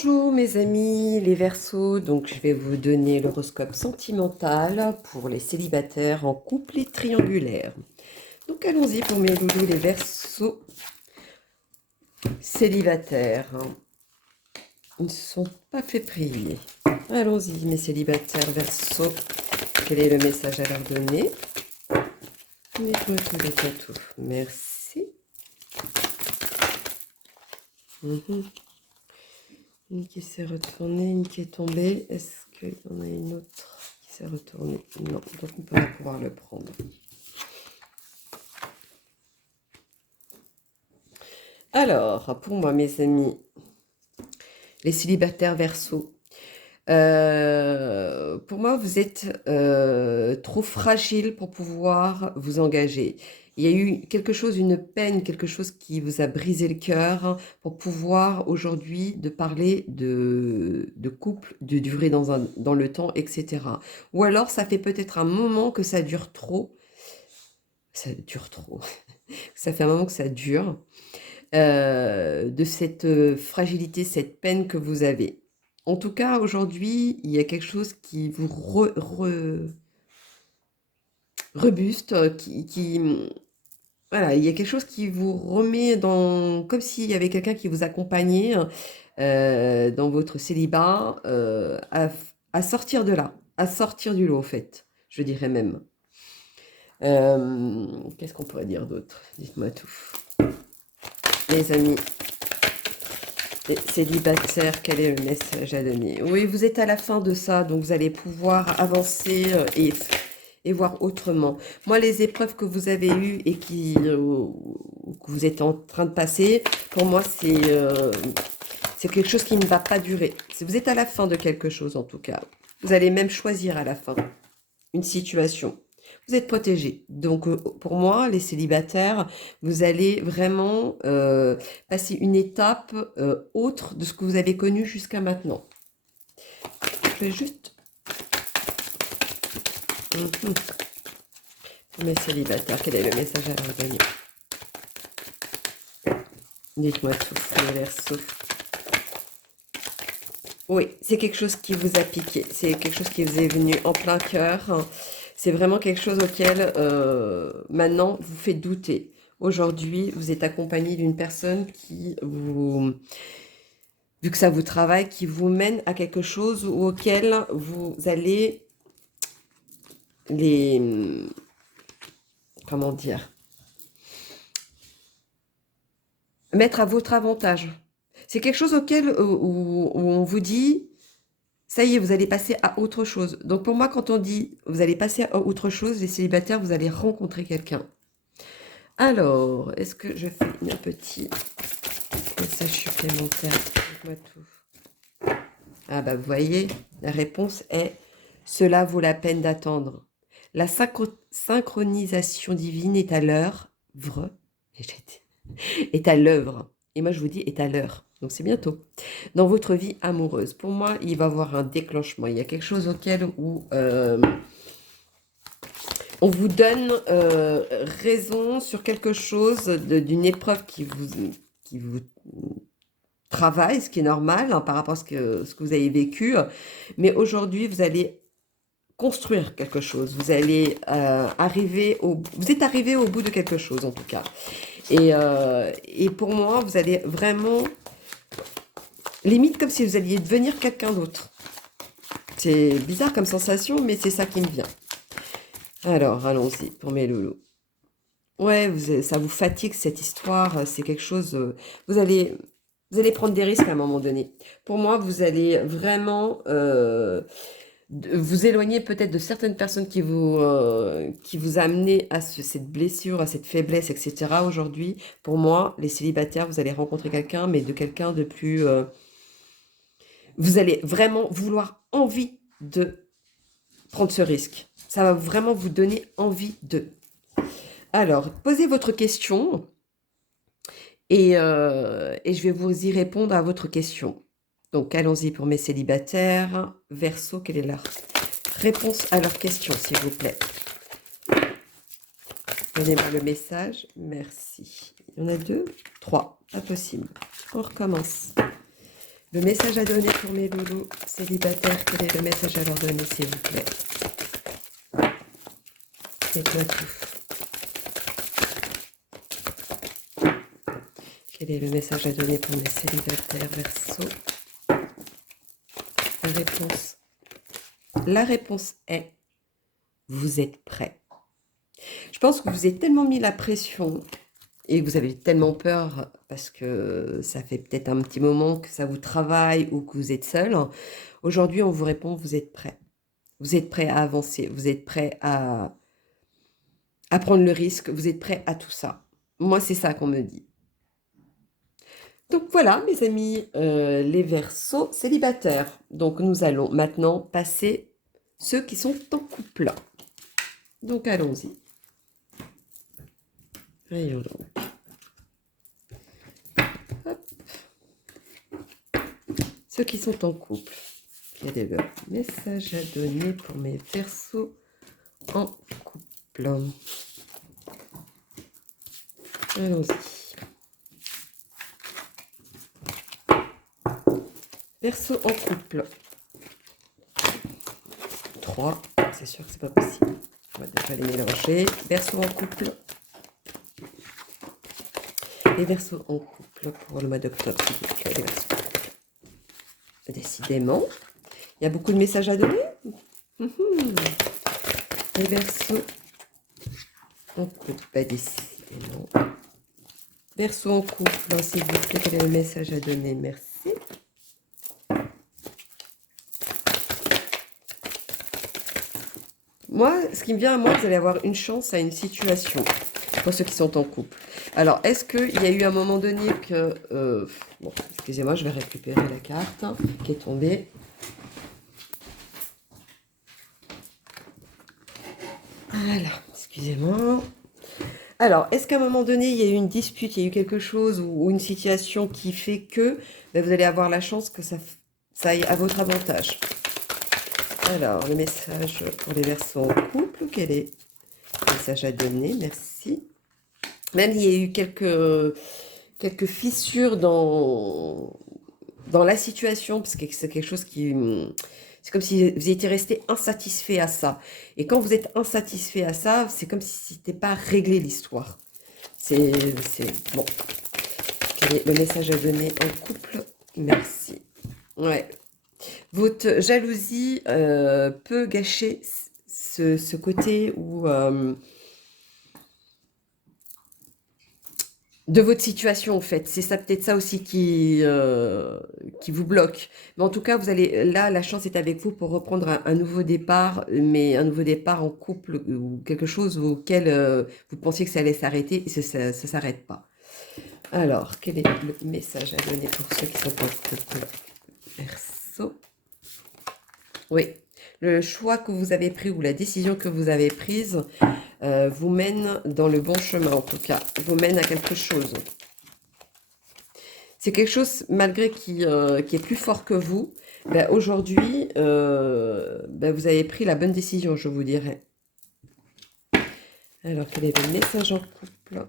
Bonjour mes amis les Verseaux, donc je vais vous donner l'horoscope sentimental pour les célibataires en couple et triangulaire. Donc allons-y pour mes loulous les Verseaux célibataires. Ils ne sont pas fait prier. Allons-y mes célibataires Verseaux, quel est le message à leur donner? Dites-moi tout, dites-moi tout. Merci. Une qui s'est retournée, une qui est tombée. Est-ce qu'il y en a une autre qui s'est retournée? Non, donc on peut pas pouvoir le prendre. Alors, pour moi, mes amis, les célibataires Verseaux, pour moi, vous êtes trop fragile pour pouvoir vous engager. Il y a eu quelque chose, une peine, quelque chose qui vous a brisé le cœur pour pouvoir aujourd'hui de parler de couple, de durer dans le temps, etc. Ou alors, ça fait peut-être un moment que ça dure trop. Ça dure trop. Ça fait un moment que ça dure. De cette fragilité, cette peine que vous avez. En tout cas, aujourd'hui, il y a quelque chose qui vous rebuste, voilà, il y a quelque chose qui vous remet dans, comme s'il y avait quelqu'un qui vous accompagnait dans votre célibat, à sortir de là, à sortir du lot, en fait, je dirais même. Qu'est-ce qu'on pourrait dire d'autre? Dites-moi tout. Les amis, célibataire, quel est le message à donner? Oui, vous êtes à la fin de ça, donc vous allez pouvoir avancer et voir autrement. Moi, les épreuves que vous avez eues et que vous êtes en train de passer, pour moi, c'est quelque chose qui ne va pas durer. Vous êtes à la fin de quelque chose, en tout cas. Vous allez même choisir à la fin une situation. Vous êtes protégés. Donc, pour moi, les célibataires, vous allez vraiment passer une étape autre de ce que vous avez connu jusqu'à maintenant. Je vais juste... Pour mes célibataires, quel est le message à leur donner? Dites-moi tout, le Verseau. Oui, c'est quelque chose qui vous a piqué. C'est quelque chose qui vous est venu en plein cœur. C'est vraiment quelque chose auquel maintenant vous fait douter. Aujourd'hui, vous êtes accompagné d'une personne qui vous, vu que ça vous travaille, qui vous mène à quelque chose auquel vous allez comment dire, mettre à votre avantage. C'est quelque chose auquel où on vous dit, ça y est, vous allez passer à autre chose. Donc pour moi, quand on dit, vous allez passer à autre chose, les célibataires, vous allez rencontrer quelqu'un. Alors, est-ce que je fais un petit message supplémentaire? Dites-moi tout. Ah bah vous voyez, la réponse est « Cela vaut la peine d'attendre ». La synchronisation divine est à l'œuvre, est à l'œuvre. Et moi je vous dis est à l'heure. Donc c'est bientôt. Dans votre vie amoureuse. Pour moi, il va y avoir un déclenchement. Il y a quelque chose auquel où on vous donne raison sur quelque chose d'une épreuve qui vous travaille, ce qui est normal hein, par rapport à ce que vous avez vécu. Mais aujourd'hui, vous allez construire quelque chose. Vous allez vous êtes arrivé au bout de quelque chose en tout cas. Et pour moi, vous allez vraiment, limite comme si vous alliez devenir quelqu'un d'autre. C'est bizarre comme sensation, mais c'est ça qui me vient. Alors, allons-y pour mes loulous. Ouais, ça vous fatigue cette histoire, c'est quelque chose... vous allez prendre des risques à un moment donné. Pour moi, vous allez vraiment vous éloigner peut-être de certaines personnes qui vous a amené à cette blessure, à cette faiblesse, etc. Aujourd'hui, pour moi, les célibataires, vous allez rencontrer quelqu'un, mais de quelqu'un de plus... vous allez vraiment envie de prendre ce risque. Ça va vraiment vous donner envie de... Alors, posez votre question et je vais vous y répondre à votre question. Donc, allons-y pour mes célibataires. Verseau, quelle est leur réponse à leur question, s'il vous plaît? Donnez-moi le message. Merci. Il y en a 2, 3. Pas possible. On recommence. Le message à donner pour mes loulous célibataires, quel est le message à leur donner, s'il vous plaît? Faites-moi tout. Quel est le message à donner pour mes célibataires, Verseau? La réponse est, vous êtes prêts. Je pense que vous avez tellement mis la pression et que vous avez tellement peur parce que ça fait peut-être un petit moment que ça vous travaille ou que vous êtes seul. Aujourd'hui, on vous répond, vous êtes prêts. Vous êtes prêts à avancer, vous êtes prêts à prendre le risque, vous êtes prêts à tout ça. Moi, c'est ça qu'on me dit. Donc voilà, mes amis, les Verseaux célibataires. Donc nous allons maintenant passer ceux qui sont en couple. Donc allons-y. Voyons donc. Hop. Ceux qui sont en couple. Quel est le message à donner pour mes Verseaux en couple? Allons-y. Verseau en couple. 3. C'est sûr que c'est pas possible. On va déjà les mélanger. Verseau en couple. Les Verseaux en couple pour le mois d'octobre, s'il vous plaît. Les Verseaux en couple. Décidément, il y a beaucoup de messages à donner. Les Verseaux en couple. Décidément. Verseau en couple, s'il vous plaît, quel est le message à donner? Merci. Moi, ce qui me vient à moi, vous allez avoir une chance à une situation pour ceux qui sont en couple. Alors, est-ce qu'il y a eu un moment donné que... bon, excusez-moi, je vais récupérer la carte qui est tombée. Voilà, excusez-moi. Alors, est-ce qu'à un moment donné, il y a eu une dispute, il y a eu quelque chose ou une situation qui fait que ben, vous allez avoir la chance que ça aille à votre avantage? Alors, le message pour les Verseaux en couple, quel est le message à donner? Merci. Même il y a eu quelques fissures dans la situation, parce que c'est quelque chose qui... C'est comme si vous étiez resté insatisfait à ça. Et quand vous êtes insatisfait à ça, c'est comme si c'était pas réglé l'histoire. C'est... Bon. Quel est le message à donner en couple? Merci. Ouais. Votre jalousie peut gâcher ce côté où... de votre situation, en fait. C'est ça, peut-être ça aussi qui vous bloque. Mais en tout cas, vous allez, là, la chance est avec vous pour reprendre un nouveau départ, mais un nouveau départ en couple ou quelque chose auquel vous pensiez que ça allait s'arrêter et ça ne s'arrête pas. Alors, quel est le message à donner pour ceux qui sont en couple? Verseau. Oui, le choix que vous avez pris ou la décision que vous avez prise vous mène dans le bon chemin, en tout cas. Vous mène à quelque chose. C'est quelque chose, malgré qui est plus fort que vous. Ben, aujourd'hui, ben, vous avez pris la bonne décision, je vous dirais. Alors, quel est le message en couple?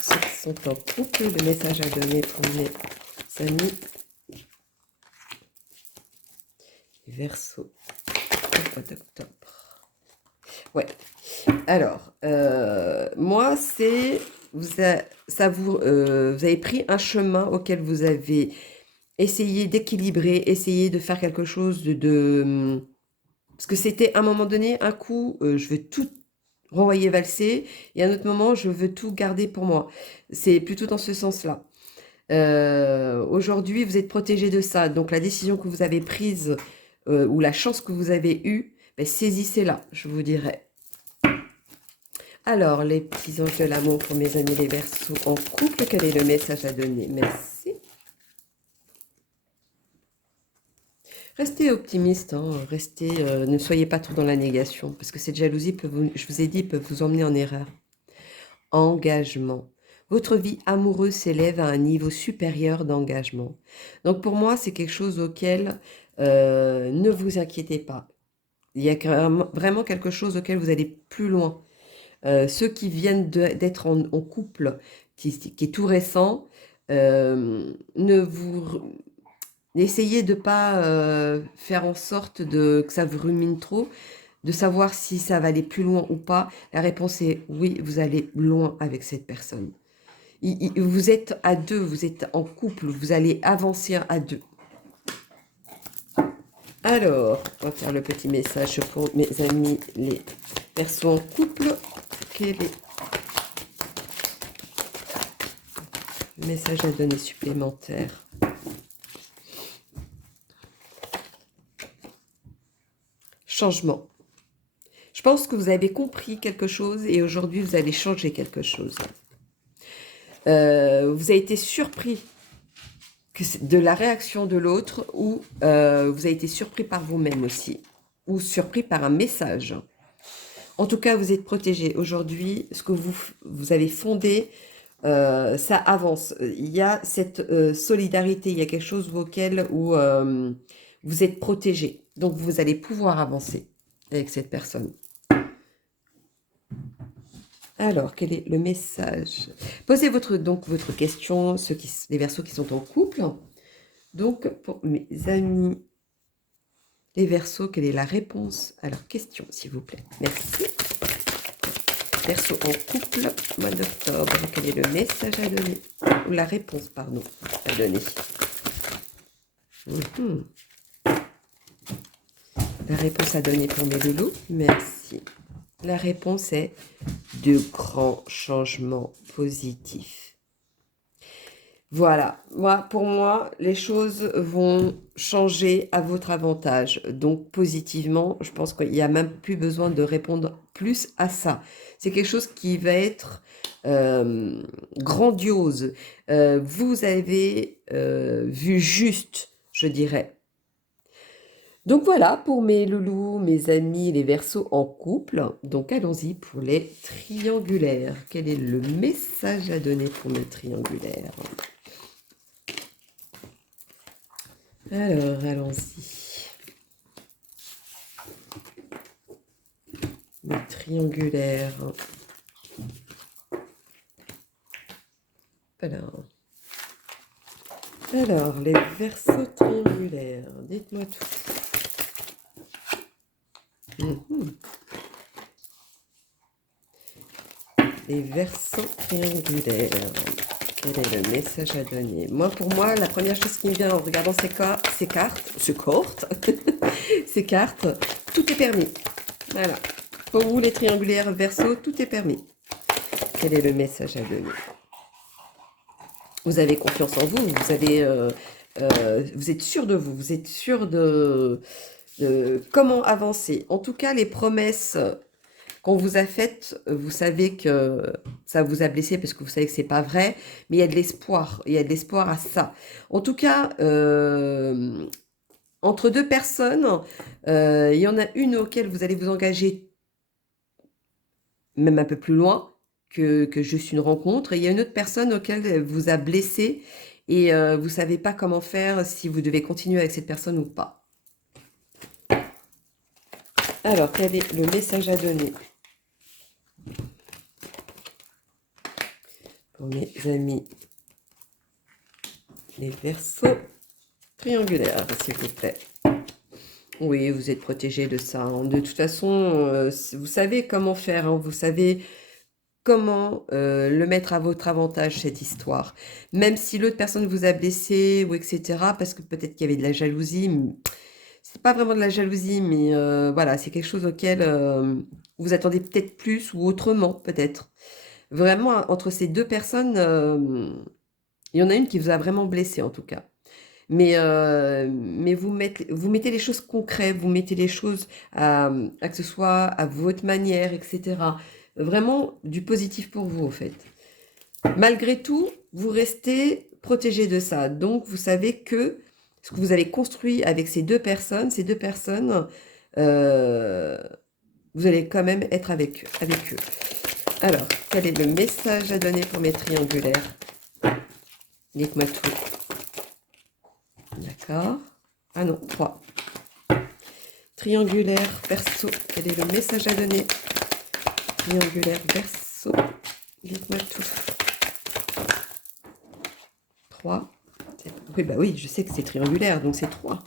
Ceux qui sont en couple, le message à donner pour mes amis. Verseau. Octobre. Ouais. Alors, moi, c'est... vous avez pris un chemin auquel vous avez essayé d'équilibrer, essayé de faire quelque chose parce que c'était à un moment donné, un coup, je veux tout renvoyer valser, et à un autre moment, je veux tout garder pour moi. C'est plutôt dans ce sens-là. Aujourd'hui, vous êtes protégé de ça. Donc, la décision que vous avez prise ou la chance que vous avez eue, ben, saisissez-la, je vous dirais. Alors, les petits anges de l'amour pour mes amis les Verseaux en couple, quel est le message à donner? Merci. Restez optimiste, hein, restez, ne soyez pas trop dans la négation, parce que cette jalousie peut je vous ai dit, peut vous emmener en erreur. Engagement. Votre vie amoureuse s'élève à un niveau supérieur d'engagement. Donc pour moi, c'est quelque chose auquel ne vous inquiétez pas. Il y a vraiment quelque chose auquel vous allez plus loin. Ceux qui viennent d'être en couple, qui est tout récent, essayez de ne pas faire en sorte que ça vous rumine trop, de savoir si ça va aller plus loin ou pas. La réponse est oui, vous allez loin avec cette personne. Vous êtes à deux, vous êtes en couple, vous allez avancer à deux. Alors, on va faire le petit message pour mes amis, les Verseaux en couple. Quel est le message à donner supplémentaire? Changement. Je pense que vous avez compris quelque chose et aujourd'hui vous allez changer quelque chose. Vous avez été surpris de la réaction de l'autre ou vous avez été surpris par vous-même aussi ou surpris par un message. En tout cas, vous êtes protégé. Aujourd'hui, ce que vous avez fondé, ça avance. Il y a cette solidarité, il y a quelque chose auquel où vous êtes protégé. Donc, vous allez pouvoir avancer avec cette personne. Alors, quel est le message? Posez votre question, les Verseaux qui sont en couple. Donc, pour mes amis, les Verseaux, quelle est la réponse à leur question, s'il vous plaît? Merci. Verseau en couple, mois d'octobre, quel est le message à donner? Ou la réponse, pardon, à donner. La réponse à donner pour mes loulous, merci. La réponse est de grands changements positifs. Voilà, pour moi, les choses vont changer à votre avantage. Donc, positivement, je pense qu'il n'y a même plus besoin de répondre plus à ça. C'est quelque chose qui va être grandiose. Vous avez vu juste, je dirais. Donc voilà pour mes loulous, mes amis, les Verseaux en couple. Donc allons-y pour les triangulaires. Quel est le message à donner pour mes triangulaires? Alors, allons-y. Les triangulaires. Alors, les Verseaux triangulaires. Dites-moi tout. Les Verseaux triangulaires. Quel est le message à donner? Pour moi, la première chose qui me vient en regardant ces cartes, tout est permis. Voilà. Pour vous, les triangulaires Verseaux, tout est permis. Quel est le message à donner? Vous avez confiance en vous, vous êtes sûr de vous, vous êtes sûr de comment avancer. En tout cas, les promesses qu'on vous a faites, vous savez que ça vous a blessé parce que vous savez que c'est pas vrai, mais il y a de l'espoir. Il y a de l'espoir à ça. En tout cas, entre deux personnes, il y en a une auquel vous allez vous engager même un peu plus loin que juste une rencontre. Et il y a une autre personne auquel elle vous a blessé et vous savez pas comment faire, si vous devez continuer avec cette personne ou pas. Alors, quel est le message à donner pour mes amis les Verseaux triangulaires, s'il vous plaît? Oui, vous êtes protégé de ça. De toute façon, vous savez comment faire. Hein, vous savez comment le mettre à votre avantage, cette histoire. Même si l'autre personne vous a blessé ou etc. Parce que peut-être qu'il y avait de la jalousie. C'est pas vraiment de la jalousie, mais voilà, c'est quelque chose auquel vous attendez peut-être plus ou autrement, peut-être. Vraiment, entre ces deux personnes, il y en a une qui vous a vraiment blessé, en tout cas. Mais vous mettez les choses concrètes, vous mettez les choses que ce soit à votre manière, etc. Vraiment du positif pour vous, en fait. Malgré tout, vous restez protégé de ça. Donc, vous savez que ce que vous avez construit avec ces deux personnes, vous allez quand même être avec eux. Alors, quel est le message à donner pour mes triangulaires? Dites-moi tout. D'accord. Ah non, 3. Triangulaire, Verseau, quel est le message à donner triangulaire Verseau. Dites-moi tout. 3. Oui, bah oui, je sais que c'est triangulaire, donc c'est 3.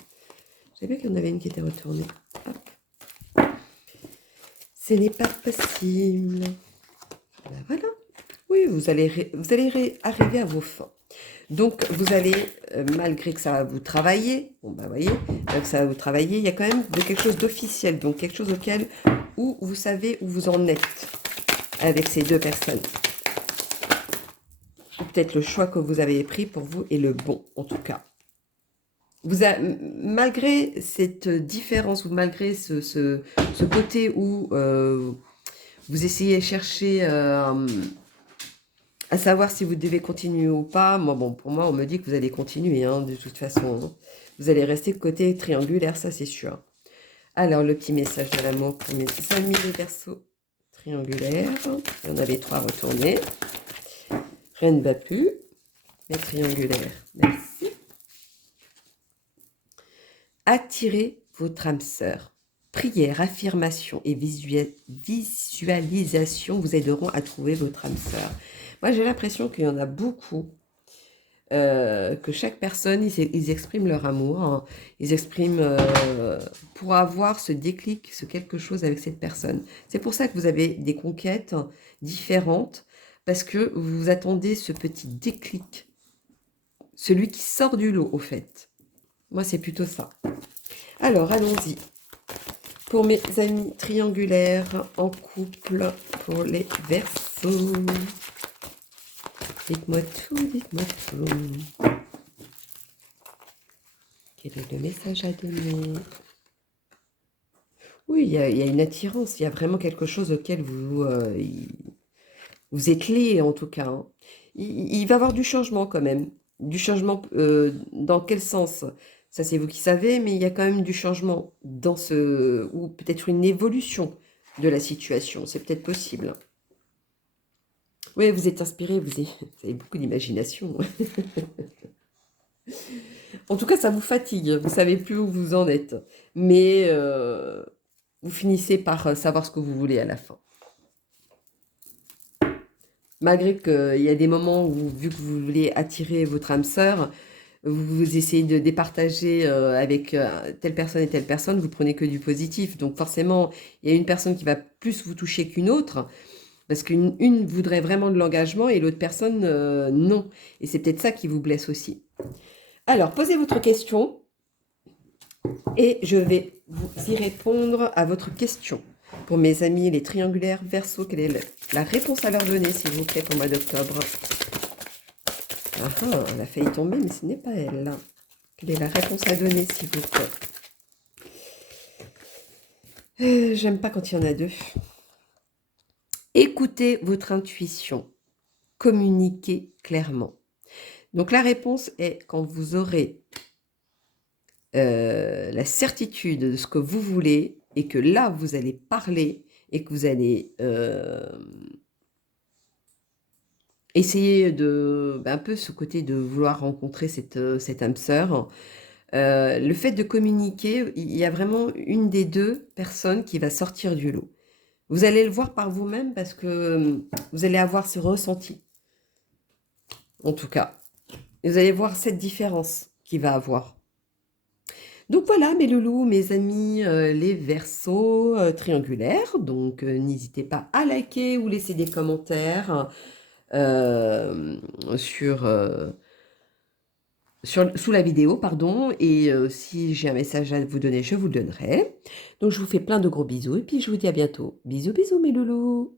Je savais qu'il y en avait une qui était retournée. Hop. Ce n'est pas possible. Ben voilà. Oui, vous allez arriver à vos fins. Donc, vous allez, malgré que ça va vous travailler, bon bah voyez, que ça va vous travailler, il y a quand même quelque chose d'officiel, donc quelque chose où vous savez où vous en êtes avec ces deux personnes. Peut-être le choix que vous avez pris pour vous est le bon, en tout cas. Malgré cette différence, ou malgré ce côté où vous essayez de chercher à savoir si vous devez continuer ou pas, moi, bon, pour moi, on me dit que vous allez continuer, hein, de toute façon. Hein. Vous allez rester côté triangulaire, ça c'est sûr. Alors, le petit message de l'amour pour mes amis les Verseaux triangulaires. Il y en avait 3 retournés. Rien ne va plus. Mais triangulaires, merci. Attirez votre âme sœur. Prière, affirmation et visualisation vous aideront à trouver votre âme sœur. Moi, j'ai l'impression qu'il y en a beaucoup, que chaque personne, ils expriment leur amour, hein. Ils expriment pour avoir ce déclic, ce quelque chose avec cette personne. C'est pour ça que vous avez des conquêtes différentes, parce que vous attendez ce petit déclic, celui qui sort du lot, au fait. Moi, c'est plutôt ça. Alors, allons-y. Pour mes amis triangulaires en couple, pour les Verseaux. Dites-moi tout, dites-moi tout. Quel est le message à donner? Oui, il y a une attirance, il y a vraiment quelque chose auquel vous êtes lié, en tout cas. Hein. Il va y avoir du changement quand même. Du changement, dans quel sens? Ça, c'est vous qui savez, mais il y a quand même du changement dans ou peut-être une évolution de la situation. C'est peut-être possible. Oui, vous êtes inspiré, vous avez beaucoup d'imagination. En tout cas, ça vous fatigue. Vous savez plus où vous en êtes. Mais vous finissez par savoir ce que vous voulez à la fin. Malgré qu'il y a des moments où, vu que vous voulez attirer votre âme sœur, vous essayez de départager avec telle personne et telle personne, vous prenez que du positif. Donc forcément, il y a une personne qui va plus vous toucher qu'une autre, parce qu'une voudrait vraiment de l'engagement et l'autre personne, non. Et c'est peut-être ça qui vous blesse aussi. Alors, posez votre question et je vais vous y répondre à votre question. Pour mes amis, les triangulaires Verseaux, quelle est la réponse à leur donner, s'il vous plaît, pour le mois d'octobre? Ah ah, elle a failli tomber, mais ce n'est pas elle. Quelle est la réponse à donner, s'il vous plaît? J'aime pas quand il y en a deux. Écoutez votre intuition. Communiquez clairement. Donc la réponse est quand vous aurez la certitude de ce que vous voulez et que là, vous allez parler et que vous allez essayer de... un peu ce côté de vouloir rencontrer cette âme sœur. Le fait de communiquer, il y a vraiment une des deux personnes qui va sortir du lot. Vous allez le voir par vous-même parce que vous allez avoir ce ressenti. En tout cas. Et vous allez voir cette différence qu'il va avoir. Donc voilà mes loulous, mes amis, les Verseaux triangulaires. Donc n'hésitez pas à liker ou laisser des commentaires sous la vidéo, pardon. Et si j'ai un message à vous donner, je vous le donnerai. Donc je vous fais plein de gros bisous et puis je vous dis à bientôt. Bisous, bisous mes loulous.